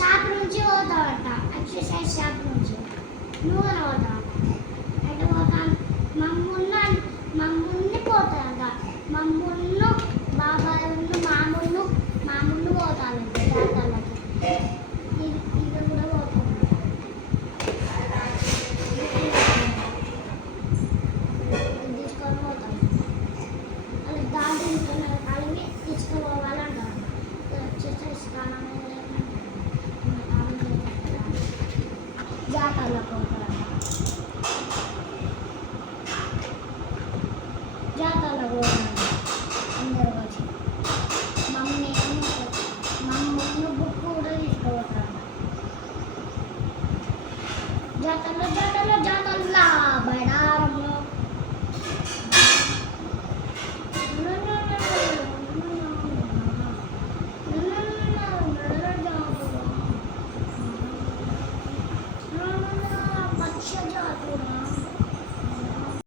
Shop నుంచి పోతావంట, exercise shop నుంచి నువ్వు పోతావు. ఎటు పోతాను? మమ్మున్ని పోతాడంట. మమ్మున్ను బాబాయ్ మామున్ను పోతాను.